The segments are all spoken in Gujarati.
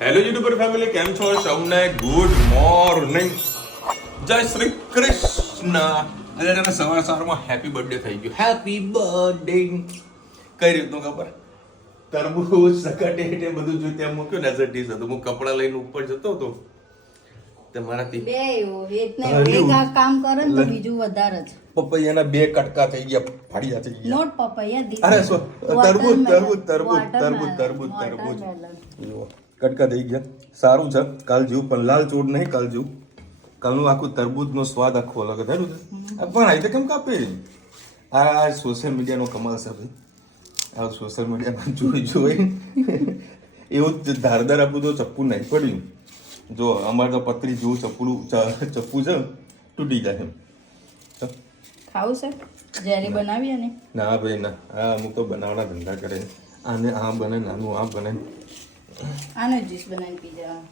હેલો યુટ્યુબર ફેમિલી, કેમ છો? સૌને ગુડ મોર્નિંગ, જય શ્રી કૃષ્ણ. આજે તને સવારમાં હેપી બર્થડે થઈ ગયો. હેપી બર્થડે કઈ રીતનું ખબર? તરબૂચ સકટ એ બધું જોયું ત્યાં મૂક્યું ને એઝ હતું. હું કપડા લઈને ઉપર જતો હતો તે મારાથી કામ કરે ને તો બીજું વધારે જ પપૈયાના 2 કટકા થઈ ગયા, ફાડ્યા થઈ ગયા. નોટ પપૈયા અરે તરબૂચ કટકા થઈ ગયા. સારું છે, કાલ જેવું પણ લાલ ચોટ નહીં. કાલ જેવું કાલનું આખું તરબૂચનો સ્વાદ આખો અલગ થયું છે. પણ આ તો કેમ કાપે? આ સોશિયલ મીડિયાનો કમાલ છે ભાઈ. આ સોશિયલ મીડિયામાં જોઈ એવું જ ધારદાર આપણું તો ચપ્પુ નહીં પડ્યું. જો અમારે તો પતરી જેવું ચપ્પુ છે, તૂટી જાય એમ. ખાવું છે જેરી બનાવીએ ને? ના ભાઈ ના, આ અમુક તો બનાવવાના ધંધા કરે. આને આ બને, નાનું આ બને. આનો જ્યુસ બનાવીને પી જવાનું.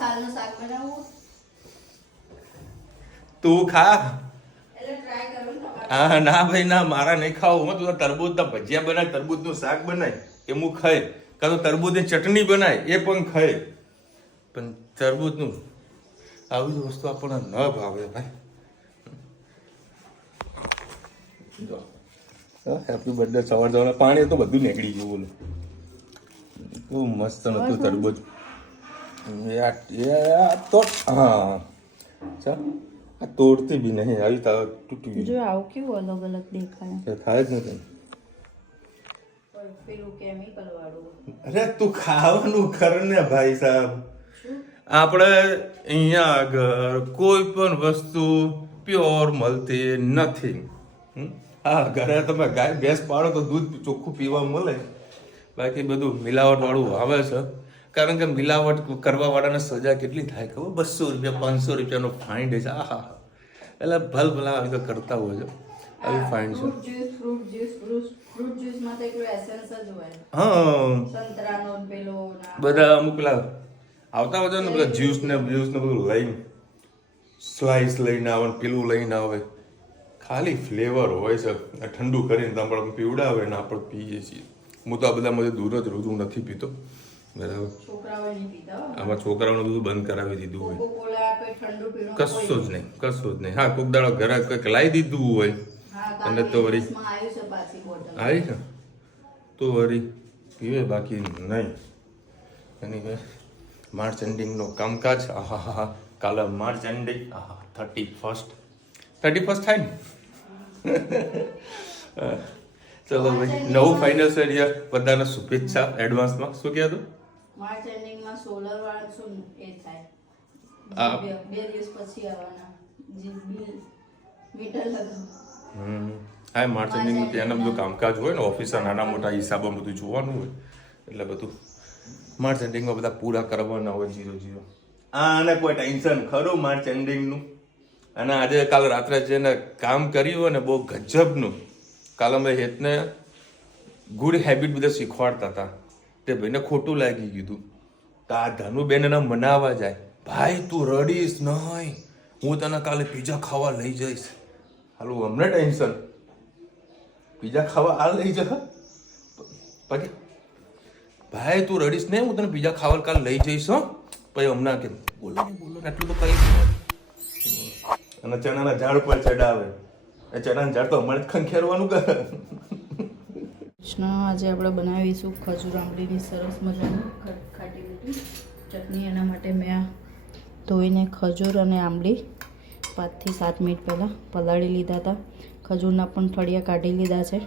સાલનું શાક બનાવવું તું ખા. એટલે ટ્રાય કરું ને. હા ના ભાઈ ના, મારા નહીં ખાવું. હું તું તરબૂચના ભજીયા બનાય, તરબૂચનું શાક બનાય એ હું ખાય. કાં તો તરબૂચની ચટણી બનાય એ પણ ખાય. પણ તરબૂચનું આવી જ વસ્તુ આપણને ન ભાવે ભાઈ. જો હેપી બર્થડે. સવાર પાણી તો બધું નીકળી ગયું. બોલું બહુ મસ્ત નતું તરબૂચ. તો હા ચા આ તોડતી બી નહીં, આવી તૂટી ગયું. જો આવું કેવું અલગ અલગ દેખાય. થાય જ નથી. પેલું કેમિકલ વાળું. અરે તું ખાવાનું કર ને ભાઈ સાહેબ. આપણે અહીંયા આગળ કોઈ પણ વસ્તુ પ્યોર મળતી નથી. હા, ઘરે તમે ગાય ભેંસ પાડો તો દૂધ ચોખ્ખું પીવા મળે. બાકી બધું મિલાવટ વાળું આવે છે. કારણ કે મિલાવટ કરવા વાળાને સજા કેટલી થાય ખબર? 200 રૂપિયા 500 રૂપિયાનો ફાઇન છે. આહા, એટલે ભલા આવી તો કરતા હોય છે. આવી ફાઇન છે. ફ્રૂટ જ્યુસમાં તો એકલું એસેન્સ જ હોય. હા, સંતરાનો પેલો બધા અમુક આવતા હોય ને બધા જ્યુસ ને બધું લઈને સ્લાઈસ લઈને આવે, પેલું લઈને આવે. ખાલી ફ્લેવર હોય છે. ઠંડુ કરીને આપણે પીવડાવે ને આપણે પીએ છીએ. હું તો આ બધામાંથી દૂર જ રહું છું, નથી પીતો. બરાબર. આમાં છોકરાઓનું બધું બંધ કરાવી દીધું હોય. કશું જ નહીં. હા, કોક દાડો ઘરે કંઈક લાવી દીધું હોય અને તો વળી આવી છે તો વળી પીવે, બાકી નહીં. એની માર્ચ એન્ડિંગનો કામકાજ. આહા, કાલે માર્ચ એન્ડિંગ. 31st થાય ને. ચલો ભાઈ, નવું ફાઇનાન્શિયલ યર બધાને શુભેચ્છા એડવાન્સમાં. શું કહે તું? માર્ચ એન્ડિંગમાં સોલર વાળા શું એ થાય? બે દિવસ પછી આવવાના મીટર લગાવ. હા, માર્ચ એન્ડિંગનું ત્યાંના બધું કામકાજ હોય ને, ઓફિસર નાના મોટા હિસાબમાં બધું જોવાનું હોય. એટલે બધું માર્ચ એન્ડિંગમાં બધા પૂરા કરવાના હોય. 0-0 આને કોઈ ટેન્શન ખરું માર્ચ એન્ડિંગનું? અને આજે કાલે રાત્રે જેને કામ કર્યું હોય ને બહુ ગજબનું, કાલે અમે હેતને ગુડ હેબિટ બધા શીખવાડતા હતા. તે ભાઈને ખોટું લાગી કીધું તો આ ધનુબેન એને મનાવવા જાય, ભાઈ તું રડીશ નહીં, હું તને કાલે પીઝા ખાવા લઈ જઈશ. હાલું અમને ટેન્શન, પીઝા ખાવા આ લઈ જા. પછી ભાઈ તું રડીશ નહીં, હું તને પીઝા ખાવા કાલે લઈ જઈશ. હો પછી હમણાં કેમ બોલો ને એટલું તો કઈ. અને ચણાના ઝાડ પર ચડાવે. એ ચણાના ઝાડ તો અમારે જ ખંખેરવાનું કરે. આજે આપણે બનાવીશું ખજૂર આંબલીની સરસ મજાની ખાટી મીઠી ચટણી. એના માટે મેં ધોઈને ખજૂર અને આંબલી 5 થી 7 મિનિટ પહેલાં પલાળી લીધા હતા. ખજૂરના પણ ફળિયા કાઢી લીધા છે.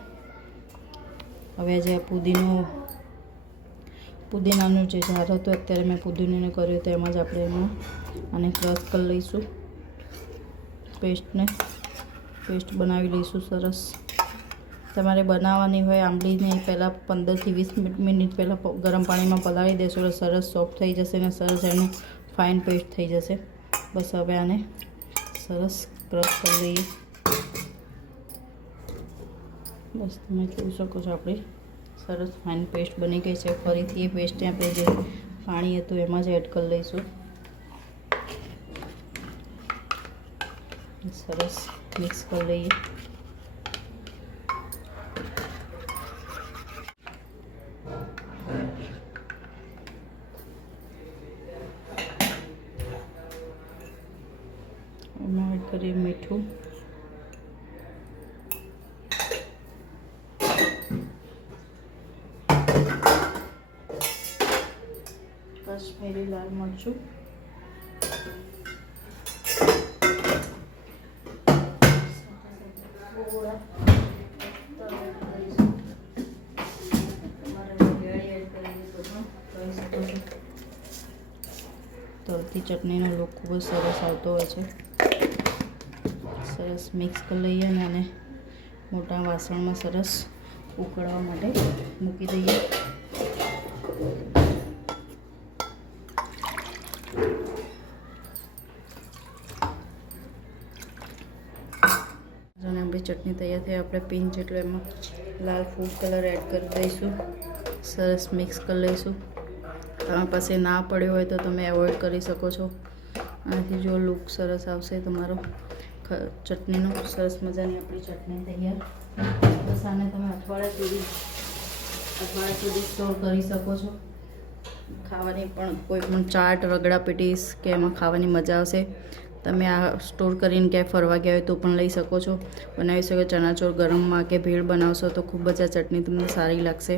હવે જે પુદીનાનું જે ઝાર હતું અત્યારે મેં પુદીનાને કર્યું તો એમાં જ આપણે એમાં આને ક્રશ કરી લઈશું. પેસ્ટ બનાવી લઈશું સરસ. તમારે બનાવવાની હોય આંબલીને પહેલાં 15 થી 20 મિનિટ પહેલાં ગરમ પાણીમાં પલાળી દેશો એટલે સરસ સોફ્ટ થઈ જશે અને સરસ એનું ફાઇન પેસ્ટ થઈ જશે. બસ હવે આને સરસ ક્રશ કરી લઈએ. બસ તમે જોઈ શકો છો આપણી સરસ ફાઇન પેસ્ટ બની ગઈ છે. ફરીથી એ પેસ્ટ આપણે જે પાણી હતું એમાં જ એડ કરી લઈશું. સરસ મિક્સ કરી લઈએ. કાશ્મીરી મીઠું, કાશ્મીરી લાલ મરચું, તલથી ચટણીનો લુક ખૂબ જ સરસ આવતો હોય છે. સરસ મિક્સ કરી લઈએ અને આને મોટા વાસણમાં સરસ ઉકળવા માટે મૂકી દઈએ. અને આપણી ચટણી તૈયાર થઈ. આપણે પિંચ જેટલો એમાં લાલ ફૂડ કલર એડ કરી દઈશું. સરસ મિક્સ કરી લઈશું. તમારી પાસે ના પડ્યો હોય તો તમે એવોઈડ કરી શકો છો. આનાથી જો લુક સરસ આવશે તમારો ચટણીનો. સરસ મજાની આપણી ચટણી તૈયાર. બસ આને તમે અઠવાડિયા સુધી સ્ટોર કરી શકો છો. ખાવાની પણ કોઈ પણ ચાટ, રગડા પેટીસ કે એમાં ખાવાની મજા આવશે. તમે આ સ્ટોર કરીને ક્યાંય ફરવા ગયા હોય તો પણ લઈ શકો છો. બનાવી શકો. ચણાચોળ ગરમમાં કે ભેળ બનાવશો તો ખૂબ જ આ ચટણી તમને સારી લાગશે.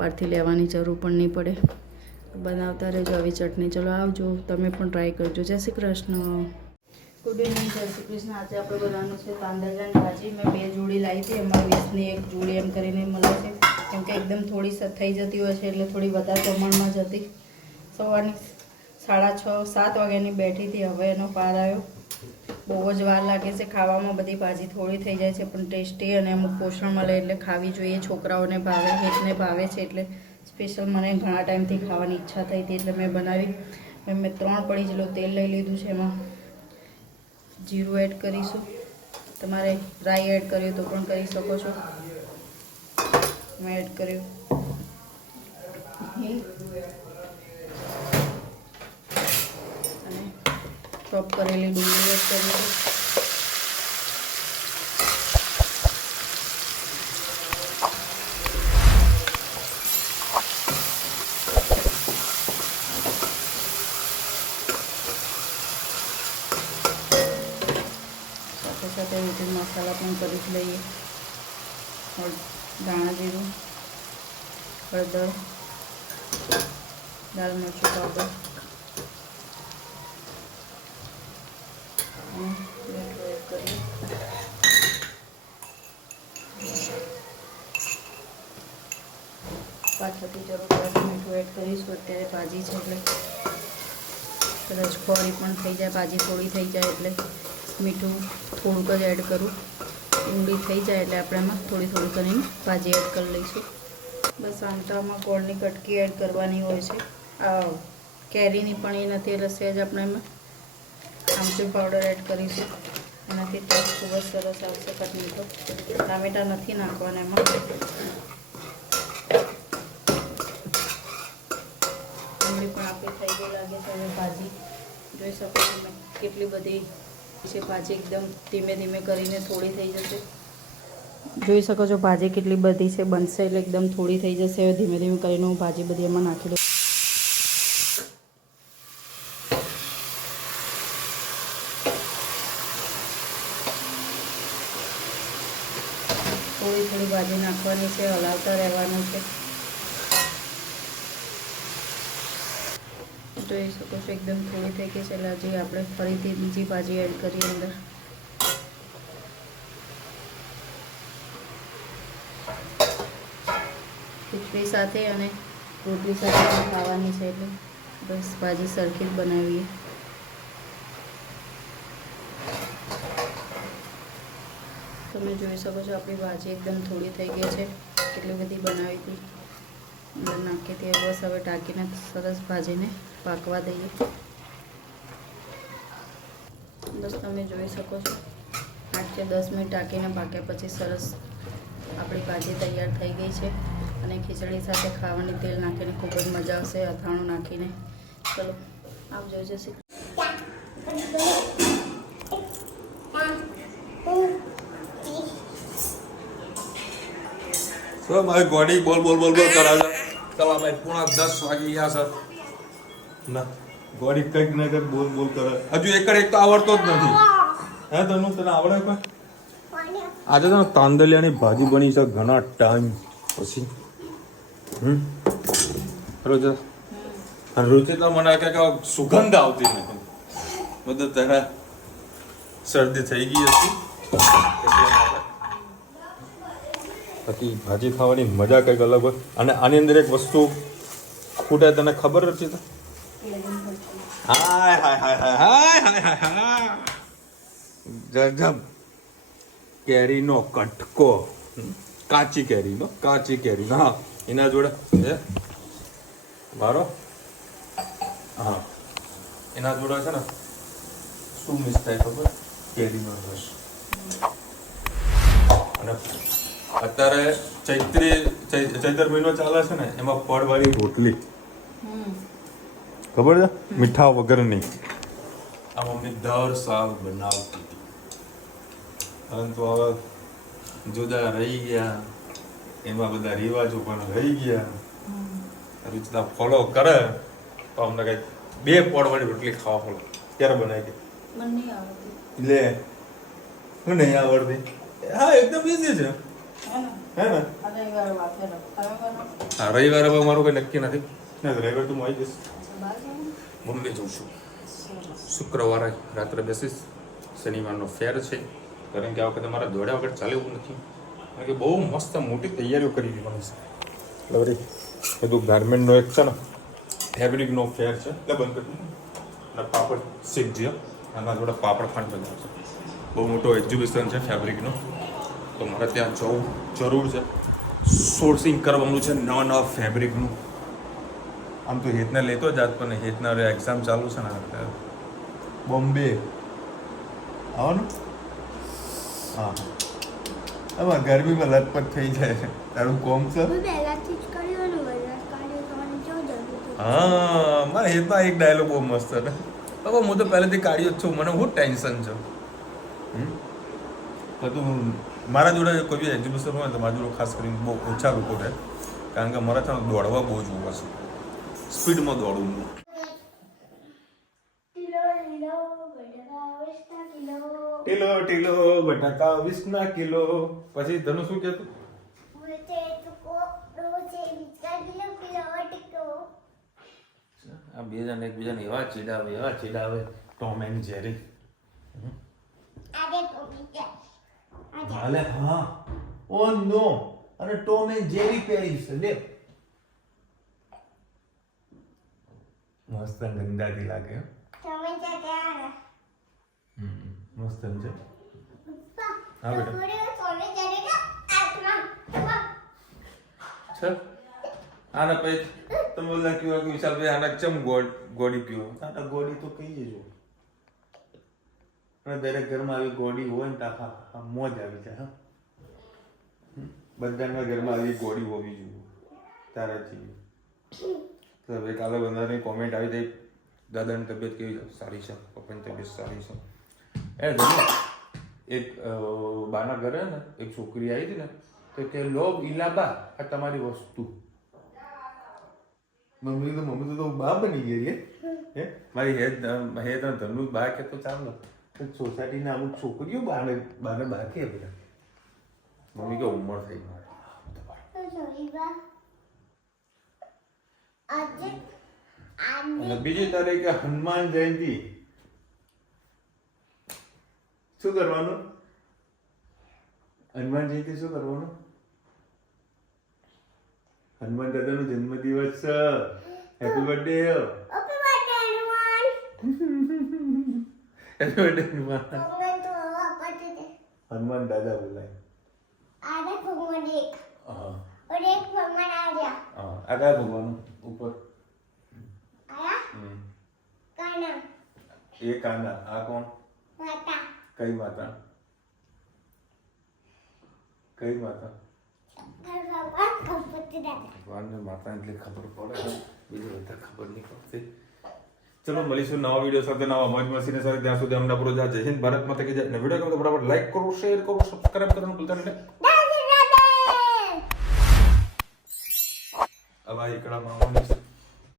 બહારથી લેવાની જરૂર પણ નહીં પડે. બનાવતા રહેજો આવી ચટણી. ચલો આવજો, તમે પણ ટ્રાય કરજો. જય શ્રી કૃષ્ણ. Good evening. જય શ્રી કૃષ્ણ. આજે આપણે બનાવવાનું છે તાંદળજાની ભાજી. મેં 2 જોડી લાવી હતી. એમાં 20ની 1 જોડી એમ કરીને મળે છે. કેમ કે એકદમ થોડી થઈ જતી હોય છે એટલે થોડી વધારે પ્રમાણમાં જ હતી. સવારની 6:30 7 વાગ્યાની બેઠી હતી. હવે એનો પાર આવ્યો. બહુ જ વાર લાગે છે ખાવામાં. બધી ભાજી થોડી થઈ જાય છે પણ ટેસ્ટી અને અમુક પોષણ મળે એટલે ખાવી જોઈએ. છોકરાઓને ભાવે, હેતને ભાવે છે એટલે સ્પેશિયલ મને ઘણા ટાઈમથી ખાવાની ઈચ્છા થઈ હતી એટલે મેં બનાવી. મેં 3 પડી જેટલું તેલ લઈ લીધું છે. એમાં જીરું એડ કરીશું. તમારે રાઈ એડ કર્યું તો પણ કરી શકો છો. મેં એડ કર્યું ઘી અને ચોપ કરેલી ડુંગળી એડ કરીશું. સાથે રીતે મસાલા પણ કરી જ લઈએ. ધાણા જીરું, હળદર, લાલ મરચું પાવડર અને મીઠું એડ કરીએ. પાછળથી જરૂર પડે મીઠું એડ કરીશું. અત્યારે ભાજી છે એટલે કદાચ ખોરી પણ થઈ જાય, ભાજી થોડી થઈ જાય એટલે મીઠું થોડુંક જ એડ કરું. ઊંડી થઈ જાય એટલે આપણે એમાં થોડી કરીને ભાજી એડ કરી લઈશું. બસ આમટામાં ગોળની કટકી એડ કરવાની હોય છે. કેરીની પણ એ નથી એટલે સહેજ આપણે એમાં આમચૂર પાવડર એડ કરીશું. એનાથી ટેસ્ટ ખૂબ જ સરસ આવશે ચટણી તો. ટામેટાં નથી નાખવાના એમાં. ડુંગળી પણ આપણી થઈ ગઈ લાગે છે. હવે ભાજી જોઈ શકો છો મેં કેટલી બધી છે. ભાજી એકદમ ધીમે ધીમે કરીને થોડી થઈ જશે. જોઈ શકો છો ભાજી કેટલી બધી છે. બનશે એટલે એકદમ થોડી થઈ જશે. હવે ધીમે ધીમે કરીને હું ભાજી બધી એમાં નાખી દઉં. થોડી ભાજી નાખવાની છે. હલાવતા રહેવાનું છે. જોઈ શકો છો એકદમ થોડી થઈ ગઈ છે એટલે હજી આપણે ફરીથી બીજી ભાજી એડ કરીએ અંદર. ખીચડી સાથે અને રોટલી સાથે પણ ખાવાની છે એટલે બસ ભાજી સરખી જ બનાવીએ. તમે જોઈ શકો છો આપણી ભાજી એકદમ થોડી થઈ ગઈ છે. કેટલી બધી બનાવી હતી અંદર નાખી હતી. બસ હવે ટાંકીને સરસ ભાજીને પાકવા દઈએ. બસ તમે જોઈ શકો છો 8 કે 10 મિનિટ ટાંકીને પાક્યા પછી સરસ આપણી ભાજી તૈયાર થઈ ગઈ છે. અને ખીચડી સાથે ખાવાની તેલ નાખીને ખૂબ જ મજા આવશે. અથાણું નાખીને. ચલો આવજો. જય શ્રી તો મારી ગોડી બોલ કરાવે. ચલો ભાઈ 9:30 વાગી ગયા છે. ના ગોડી કંઈક ને કંઈક બોલ કરે. હજુ એક તો આવડતો જ નથી. હે તને આવડે કોઈ? આજે તો તાંદલિયાની ભાજી બની છે ઘણા ટાઈમ પછી. રોજ રુચિ તો મને કે સુગંધ આવતી નથી. બધું તારા શરદી થઈ ગઈ હતી. બાકી ભાજી ખાવાની મજા કંઈક અલગ હોય. અને આની અંદર એક વસ્તુ ખૂટે તને ખબર હતી તો? હાય હાય હાય હાય હાય હાય હાય જબ કેરીનો કટકો, કાચી કેરીનો હા એના જોડે મારો હા એના જોડે છે ને શું મિસ થાય ખબર? કેરીનો રસ. અને અત્યારે ચૈત્ર મહિનો ચાલે છે ને એમાં પડવાળી રોટલી ખબર છે? મીઠા વગરની આ મમ્મી દર સાલ બનાવતી હતી. પરંતુ હવે જુદા રહી ગયા, એમાં બધા રિવાજો પણ રહી ગયા. રીતના ફોલો કરે તો અમને કઈક 2 પડવાળી રોટલી ખાવા ફોલો. ક્યારે બનાવી દે? લે હું નહીં આવડતી. હા એકદમ ઈઝી છે હે ને? હા રવિવારે હવે મારું કઈ નક્કી નથી. રવિવાર તો હું આવી જઈશ. મુંબઈ જઉં છું. શુક્રવારે રાત્રે બેસીશ. શનિવારનો ફેર છે, કારણ કે આ વખતે મારા દોડ્યા વગર ચાલે એવું નથી. કારણ કે બહુ મસ્ત મોટી તૈયારીઓ કરી દીધી છે. બરાબર બધું ગાર્મેન્ટનો એક છે ને ફેબ્રિકનો ફેર છે એટલે બંધ કરી અને પાપડ શીખજે. આના જોડે પાપડ પણ બનાવશે. બહુ મોટો એક્ઝિબિશન છે ફેબ્રિકનો, તો મારે ત્યાં જવું જરૂર છે. સોર્સિંગ કરવાનું છે નવા નવા ફેબ્રિકનું. આમ તો હેતને લેતો જ પણ હેતના હવે એક્ઝામ ચાલુ છે ને બોમ્બે આવવાનું. હા આમાં ગરમીમાં લથપથ થઈ જાય છે. તારું કોમ છે? હા મારે હેતમાં એક ડાયલોગ બહુ મસ્ત છે. બાબા હું તો પહેલેથી કાઢ્યો જ છું, મને હું ટેન્શન છે. બધું મારા જોડે કોઈ બી એક્ઝિબિશન હોય તો મારા જોડે ખાસ કરીને બહુ ઓછા લોકો રહે, કારણ કે મારે ત્યાં દોડવા બહુ જ હોવા છે. સ્પીડમાં દોડવું. ટીલો બટાકા 20 કિલો. પછી તને શું કહેતું? આ બે જણ એકબીજાને એવા ચીડાવે ટોમ એન્ડ જેરી. હાલે હા ઓ નો અને ટોમ એન્ડ જેરી પેરીસ લે મસ્ત ગંદાથી લાગે. મસ્ત છે. હા બેટા આના પછી તમે બોલા કે વિશાલ ભાઈ આના ચમ ગોળી પીવો? આના ગોળી તો કહીએ જો. અને દરેક ઘરમાં આવી ગોળી હોય ને તો મોજ આવી જાય. બધાના ઘરમાં આવી ગોળી હોવી જોઈએ તારાથી. તો હવે કાલે બધાની કોમેન્ટ આવી હતી, દાદાની તબિયત કેવી છે? સારી છે. પપ્પાની તબિયત સારી છે. એક બાના ઘરે ને એક છોકરી આવી હતી ને તો કે લો ઈલાબા આ તમારી વસ્તુ. મમ્મી તો બા બની ગઈ હે મારી હેત ધનુ બા કે તો ચાલો સોસાયટીના અમુક છોકરીઓ બાને બા કે બધા. મમ્મી કે ઉંમર થઈ અને બીજી તારીખે હનુમાન જયંતિ. શું કરવાનું? હનુમાન જયંતિ શું કરવાનું? હનુમાન દાદાનો જન્મદિવસ છે. Happy birthday. Happy birthday Hanuman. Happy birthday Hanuman. Hanuman દાદા બોલાય. આને ભગવાન એક. હા. और एक भगवान आ गया. हाँ आ गया भगवान ऊपर. आया? काना. ये काना. आ कौन? माता. कई माता? कई माता? ભગવાન ને માતા એટલે ખબર પડે, બીજું બધા ખબર નહીં પડતી. ચલો મળીશું નવા વિડીયો સાથે, નવા મોજ મસ્તીને સાથે. ત્યાં સુધી અમને પૂરો જય હિન્દ, ભારત માતા કી જય. વિડીયો ગમે તો બરાબર લાઈક કરો, શેર કરો, સબસ્ક્રાઇબ કરવાનું ભૂલતા નહીં. હવે એકડા મામા